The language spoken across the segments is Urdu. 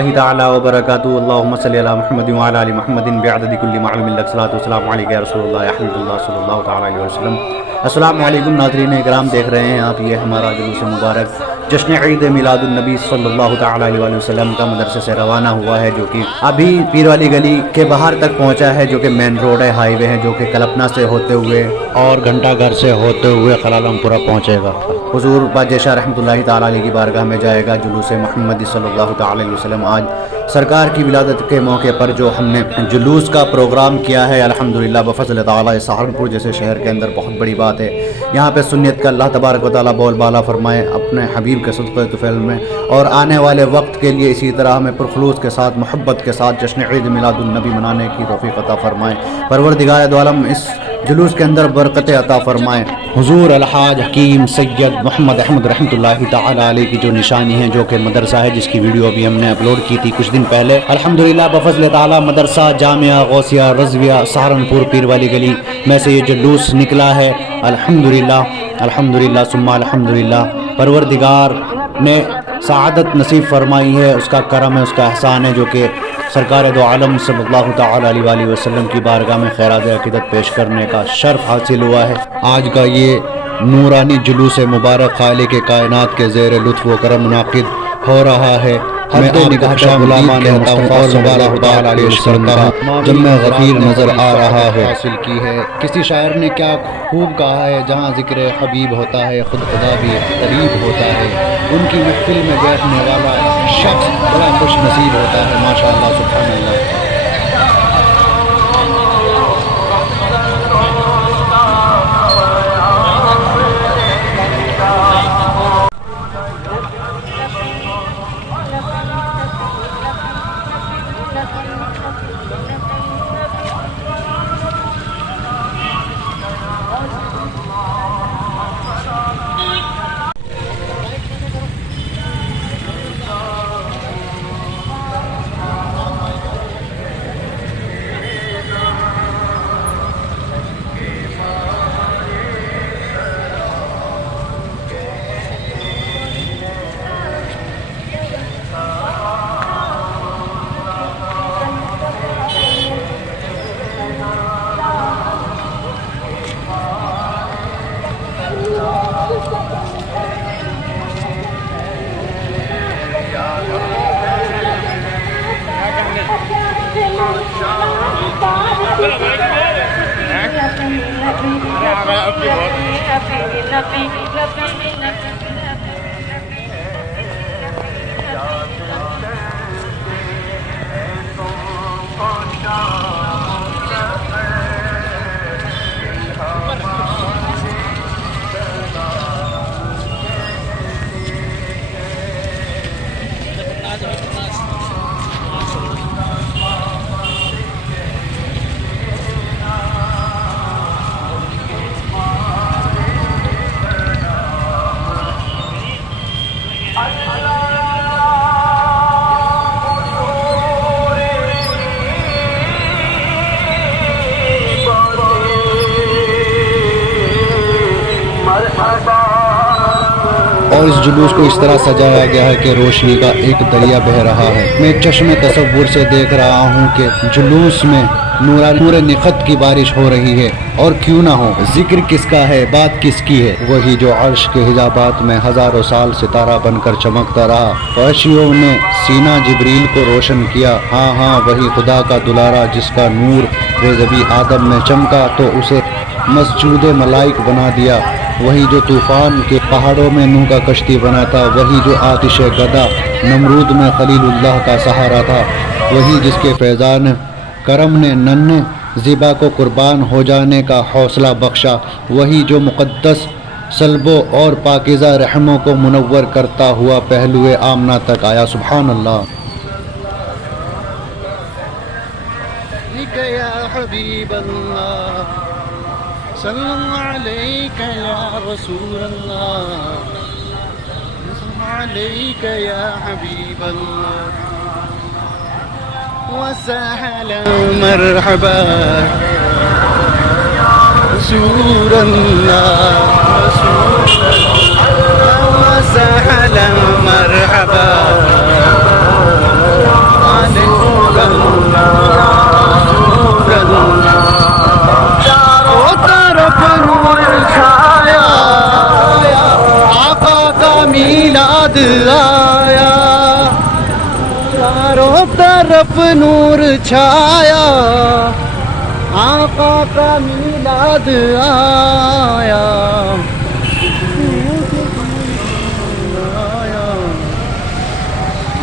اللہ تعالی وبرکاتہ اللہم صلی علی محمد وعلی آل محمد بعدد کل معلوم لک صلاۃ والسلام علیک یا رسول اللہ یا حبیب اللہ صلی اللہ تعالی علیہ وسلم۔ السلام علیکم ناظرین اکرام، دیکھ رہے ہیں آپ یہ ہمارا جلوس مبارک جشن عید میلاد النبی صلی اللہ تعالی علیہ وسلم کا مدرسے سے روانہ ہوا ہے، جو کہ ابھی پیر والی گلی کے باہر تک پہنچا ہے، جو کہ مین روڈ ہے، ہائی وے ہے، جو کہ کلپنا سے ہوتے ہوئے اور گھنٹہ گھر سے ہوتے ہوئے خلالم پورہ پہنچے گا۔ حضور باجہ شاہ رحمۃ اللہ تعالی علیہ کی بارگاہ میں جائے گا جلوس محمدی صلی اللہ تعالی علیہ وسلم۔ آج سرکار کی ولادت کے موقع پر جو ہم نے جلوس کا پروگرام کیا ہے، الحمدللہ بفضل تعالی، سہارنپور جیسے شہر کے اندر بہت بڑی بات ہے۔ یہاں پہ سنت کا اللہ تبارک و تعالی بول بالا فرمائے اپنے حبیب کے صدقہ طفیل میں، اور آنے والے وقت کے لیے اسی طرح ہمیں پرخلوص کے ساتھ محبت کے ساتھ جشن عید میلاد النبی منانے کی توفیق عطا فرمائے۔ پروردگار دو عالم اس جلوس کے اندر برکت عطا فرمائے۔ حضور الحاج حکیم سید محمد احمد رحمۃ اللہ تعالی علیہ کی جو نشانی ہے، جو کہ مدرسہ ہے، جس کی ویڈیو ابھی ہم نے اپلوڈ کی تھی کچھ دن پہلے، الحمدللہ بفضل تعالی مدرسہ جامعہ غوثیہ رضویہ سہارنپور پیر والی گلی میں سے یہ جلوس نکلا ہے۔ الحمدللہ الحمدللہ ثم الحمدللہ، پروردگار نے سعادت نصیب فرمائی ہے، اس کا کرم ہے، اس کا احسان ہے، جو کہ سرکار دو عالم صلی اللہ تعالی علیہ وآلہ وسلم کی بارگاہ میں خیرات عقیدت پیش کرنے کا شرف حاصل ہوا ہے۔ آج کا یہ نورانی جلوس مبارک خالق کائنات کے زیر لطف و کرم منعقد ہو رہا ہے۔ میں آپ شاہ غلامان کہتا ہوں اور مبارک تعالی علیہ کرتا ہوں جب میں غفیر نظر آ رہا ہے حاصل کی ہے۔ کسی شاعر نے کیا خوب کہا ہے، جہاں ذکر حبیب ہوتا ہے خود خدا بھی قریب ہوتا ہے، ان کی محفل میں بیٹھنے والا شخص بڑا خوش نصیب ہوتا ہے۔ ماشاءاللہ سبحان اللہ۔ اور اس جلوس کو اس طرح سجایا گیا ہے کہ روشنی کا ایک دریا بہہ رہا ہے۔ میں چشم تصور سے دیکھ رہا ہوں کہ جلوس میں نور نخت کی بارش ہو رہی ہے، اور کیوں نہ ہو، ذکر کس کا ہے، بات کس کی ہے، وہی جو عرش کے حجابات میں ہزاروں سال ستارہ بن کر چمکتا رہا۔ فرشتوں نے سینہ جبریل کو روشن کیا، ہاں ہاں وہی خدا کا دلارا جس کا نور ریزبی آدم میں چمکا تو اسے مسجود ملائک بنا دیا، وہی جو طوفان کے پہاڑوں میں نوح کا کشتی بنا تھا، وہی جو آتش گدا نمرود میں خلیل اللہ کا سہارا تھا، وہی جس کے فیضان کرم نے ننھے زیبا کو قربان ہو جانے کا حوصلہ بخشا، وہی جو مقدس سلبوں اور پاکیزہ رحموں کو منور کرتا ہوا پہلو آمنہ تک آیا۔ سبحان اللہ۔ یا حبیب اللہ صلی اللہ علیک یا رسول اللہ صلی علیک یا حبیب اللہ وسهلا مرحبا رسول اللہ وسهلا مرحبا میلاد آیا، چاروں طرف نور چھایا، آقا کا میلاد آیا،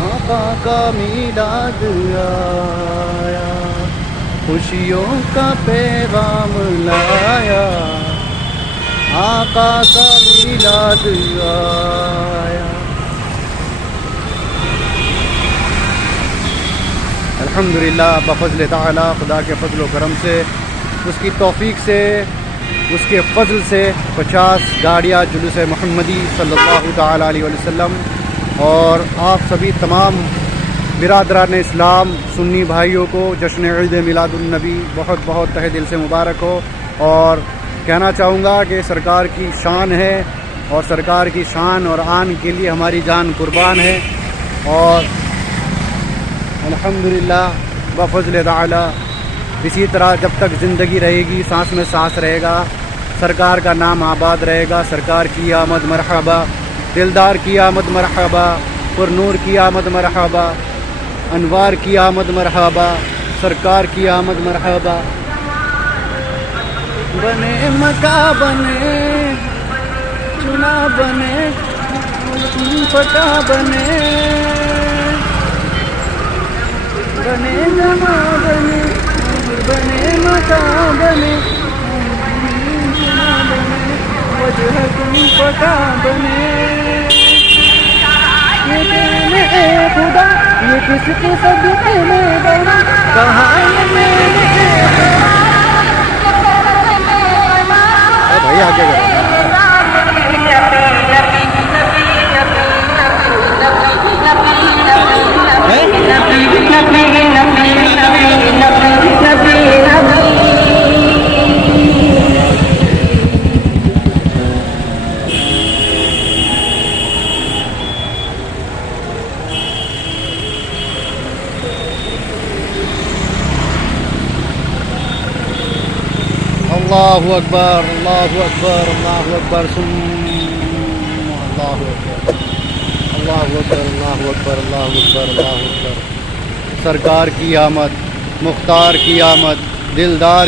آقا کا میلاد آیا، خوشیوں کا پیغام لایا، آقا کا میلاد آیا۔ الحمدللہ بفضل تعالی، خدا کے فضل و کرم سے، اس کی توفیق سے، اس کے فضل سے 50 گاڑیاں جلوس محمدی صلی اللہ تعالی علیہ وسلم اور آپ سبھی تمام برادران اسلام سنی بھائیوں کو جشن عید میلاد النبی بہت بہت تہہ دل سے مبارک ہو۔ اور کہنا چاہوں گا کہ سرکار کی شان ہے، اور سرکار کی شان اور آن کے لیے ہماری جان قربان ہے، اور الحمدللہ بفضل تعالی اسی طرح جب تک زندگی رہے گی، سانس میں سانس رہے گا، سرکار کا نام آباد رہے گا۔ سرکار کی آمد مرحبا، دلدار کی آمد مرحبا، پر نور کی آمد مرحبا، انوار کی آمد مرحبا، سرکار کی آمد مرحبا۔ بنے مکہ بنے چنا بنے پٹا بنے، بنے جمع بنے بنے مکہ بنے چنا بنے وجہ تم پٹا بنے۔ یہ دین اے خدا یہ کس کے صدقے میں بنا، کہاں یہ میرے بھائی آگے اللہ اکبر اللہ اکبر اللہ اکبر اللہ اکبر اللہ اکبر اللہ اکبر اللہ اکبر اللہ اکبر۔ سرکار کی آمد، مختار کی آمد، دلدار۔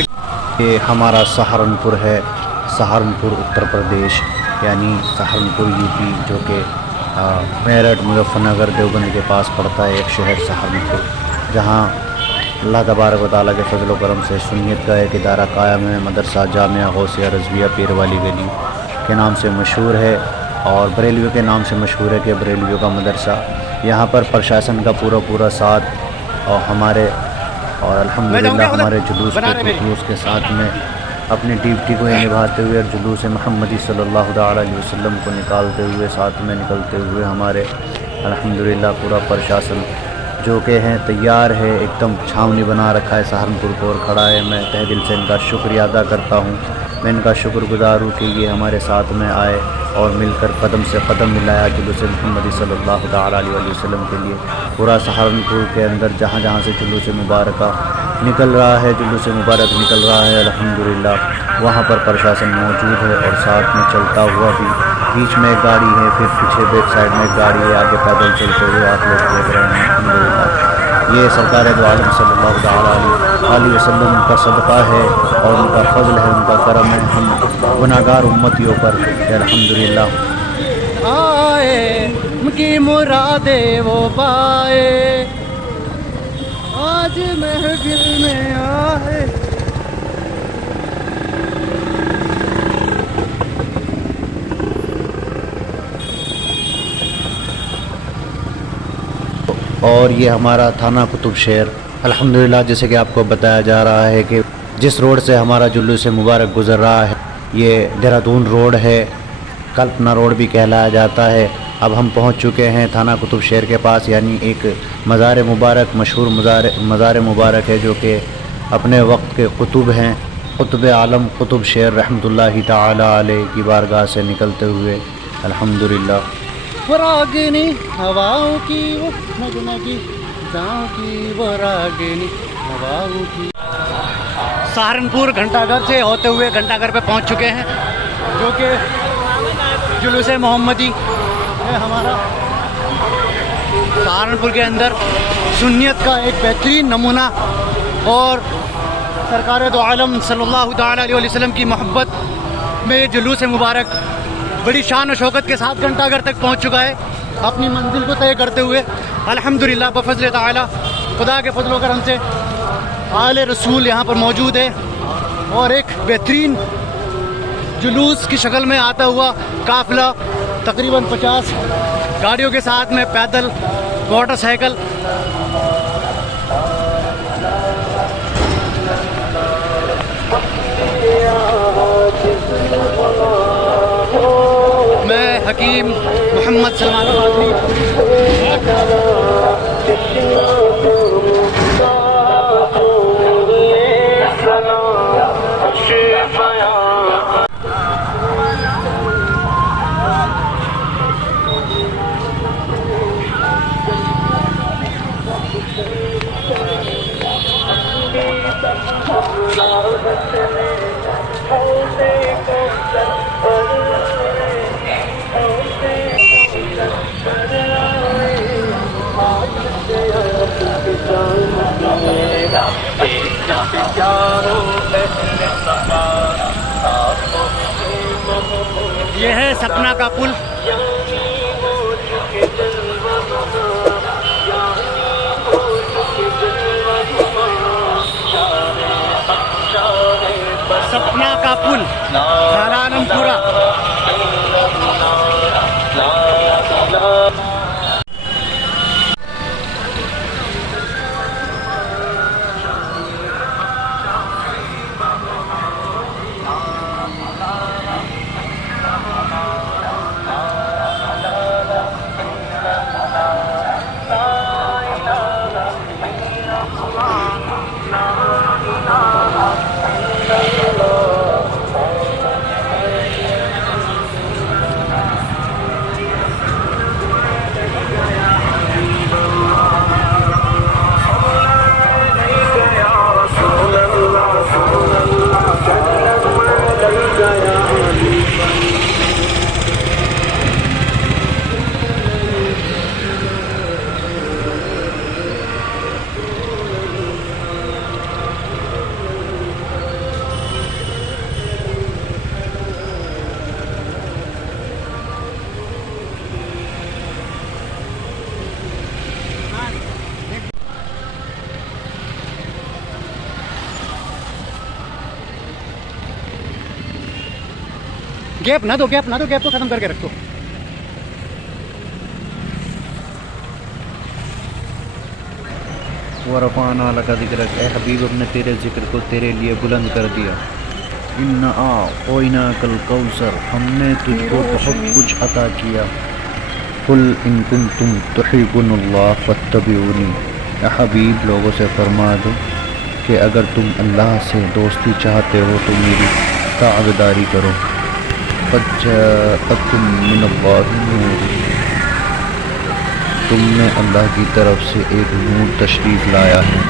یہ ہمارا سہارنپور ہے، سہارنپور اتر پردیش، یعنی سہارنپور یو پی، جو کہ میرٹھ مظفر نگر دیوبند کے پاس پڑتا ہے، ایک شہر سہارنپور، جہاں اللہ تبارک و تعالیٰ کے فضل و کرم سے سنیت کا ایک ادارہ قائم ہے، مدرسہ جامعہ غوثیہ رضویہ پیر والی گلی کے نام سے مشہور ہے، اور بریلویوں کے نام سے مشہور ہے کہ بریلویوں کا مدرسہ۔ یہاں پر پرشاسن کا پورا ساتھ، اور الحمدللہ ہمارے جلوس کے ساتھ میں اپنی ڈیوٹی کو نبھاتے ہوئے اور جلوس محمدی صلی اللہ تعالیٰ علیہ وسلم کو نکالتے ہوئے، ساتھ میں نکلتے ہوئے ہمارے الحمدللہ پورا پرشاسن جو کہ ہیں تیار ہے، ایک دم چھاونی بنا رکھا ہے سہارنپور کو اور کھڑا ہے۔ میں تہ دل سے ان کا شکریہ ادا کرتا ہوں، میں ان کا شکر گزار ہوں کہ یہ ہمارے ساتھ میں آئے اور مل کر قدم سے قدم ملایا جلوس محمدی صلی اللہ تعالیٰ علیہ وسلم کے لیے۔ پورا سہارنپور کے اندر جہاں جہاں سے جلوس مبارکہ نکل رہا ہے، جلوس مبارک نکل رہا ہے، الحمدللہ وہاں پر پرشاسن موجود ہے، اور ساتھ میں چلتا ہوا بھی بیچ میں ایک گاڑی ہے، پھر پیچھے بیک سائڈ میں ایک گاڑی ہے، آگے پیدل چلتے ہوئے آپ لوگ دیکھ رہے ہیں۔ الحمدللہ یہ سرکار دو عالم صلی اللہ تعالیٰ علیہ وسلم کا صدقہ ہے، اور ان کا فضل ہے، ان کا کرم ہے ہم گناہگار امتیوں پر، الحمدللہ۔ آئے ان کی مرادیں وہ پائے، آج محفل میں آئے۔ اور یہ ہمارا تھانہ قطب شہر الحمدللہ، جیسے کہ آپ کو بتایا جا رہا ہے کہ جس روڈ سے ہمارا جلوس مبارک گزر رہا ہے یہ دہرادون روڈ ہے، کلپنا روڈ بھی کہلایا جاتا ہے۔ اب ہم پہنچ چکے ہیں تھانہ قطب شہر کے پاس، یعنی ایک مزار مبارک، مشہور مزار مبارک ہے جو کہ اپنے وقت کے قطب ہیں، قطب عالم قطب شہر رحمۃ اللہ تعالی علیہ کی بارگاہ سے نکلتے ہوئے الحمدللہ۔ راگنی ہواؤں کی وہ نگنگی جاؤں کی وہ راگنی ہواؤں کی۔ سہارنپور گھنٹہ گھر سے ہوتے ہوئے گھنٹہ گھر پہ پہنچ چکے ہیں، جو کہ جلوس محمدی ہے ہمارا۔ سہارنپور کے اندر سنیت کا ایک بہترین نمونہ اور سرکار دو عالم صلی اللہ تعالیٰ علیہ وسلم کی محبت میں یہ جلوس مبارک بڑی شان و شوکت کے ساتھ گھنٹہ گھر تک پہنچ چکا ہے اپنی منزل کو طے کرتے ہوئے الحمدللہ بفضل تعالی خدا کے فضل و کرم سے آل رسول یہاں پر موجود ہے اور ایک بہترین جلوس کی شکل میں آتا ہوا قافلہ تقریباً 50 گاڑیوں کے ساتھ میں پیدل موٹر سائیکل میں حکیم محمد سلمان یہ ہے سپنا کا پل سپنا کا پل سہارنپورہ گیپ نہ دو گیپ کو ختم کر کے رکھو ورفعنا لك ذکرک، اے حبیب ہم نے تیرے ذکر کو تیرے لیے بلند کر دیا. انا اعطیناک الکوثر، ہم نے تجھ کو بہت کچھ عطا کیا. قل ان کنتم تحبون اللہ فاتبعونی، اے حبیب لوگوں سے فرما دو کہ اگر تم اللہ سے دوستی چاہتے ہو تو میری تابعداری کرو. قد جاءکم من اللہ نور، تم نے اللہ کی طرف سے ایک نور تشریف لایا ہے.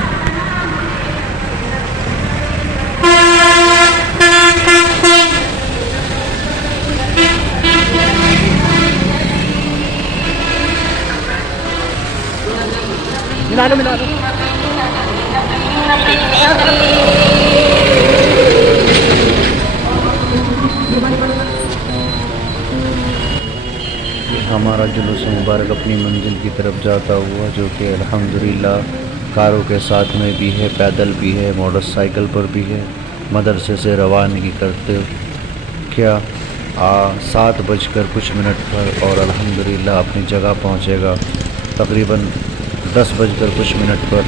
ملا لو ہمارا جلوس مبارک اپنی منزل کی طرف جاتا ہوا، جو کہ الحمدللہ کاروں کے ساتھ میں بھی ہے، پیدل بھی ہے، موٹر سائیکل پر بھی ہے. مدرسے سے روانگی کرتے کیا 7:00 پر اور الحمدللہ اپنی جگہ پہنچے گا. تقریباً 10:00 پر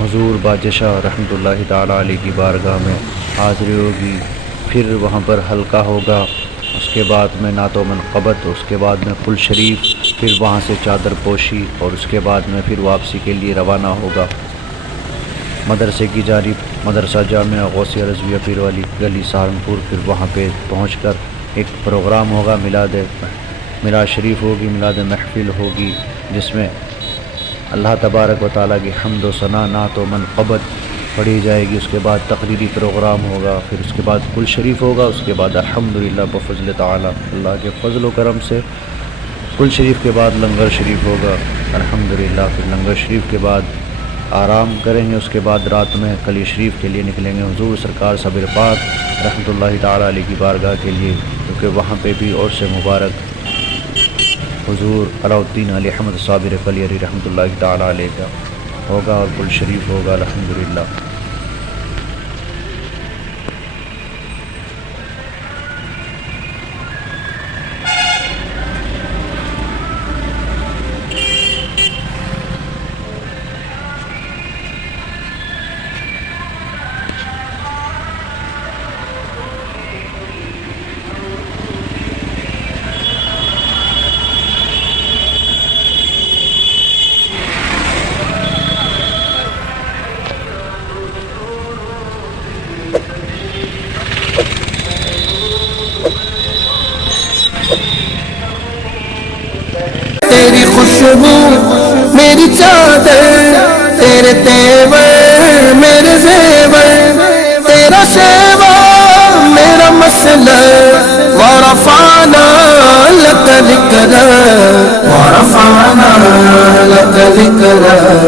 حضور بادشاہ رحمۃ اللہ تعالیٰ علیہ کی بارگاہ میں حاضری ہوگی. پھر وہاں پر حلقہ ہوگا، اس کے بعد میں نعت و منقبت، اس کے بعد میں قل شریف، پھر وہاں سے چادر پوشی اور اس کے بعد میں پھر واپسی کے لیے روانہ ہوگا مدرسے کی جانب. مدرسہ جامعہ غوثیہ رضویہ پیر والی گلی سہارنپور. پھر وہاں پہ پہنچ کر ایک پروگرام ہوگا، میلاد شریف ہوگی، میلاد محفل ہوگی، جس میں اللہ تبارک و تعالیٰ کی حمد و ثنا، نعت و منقبت پڑھی جائے گی. اس کے بعد تقریری پروگرام ہوگا، پھر اس کے بعد قل شریف ہوگا. اس کے بعد الحمدللہ بفضل تعالیٰ اللہ کے فضل و کرم سے قل شریف کے بعد لنگر شریف ہوگا. الحمدللہ پھر لنگر شریف کے بعد آرام کریں گے، اس کے بعد رات میں قلی شریف کے لیے نکلیں گے حضور سرکار صابر پاک رحمۃ اللہ تعالیٰ علیہ کی بارگاہ کے لیے، کیونکہ وہاں پہ بھی اور سے مبارک حضور علاء الدین علی احمد صابر قلی علی رحمۃ اللہ تعالیٰ علیہ کا ہوگا اور کل شریف ہوگا الحمدللہ۔ تیری خوشبو میری چادر، تیرے تیور میرے زیور، تیرا سیوا میرا مسئلہ، ورفعنا لک ذکرک، ورفعنا لک ذکرک۔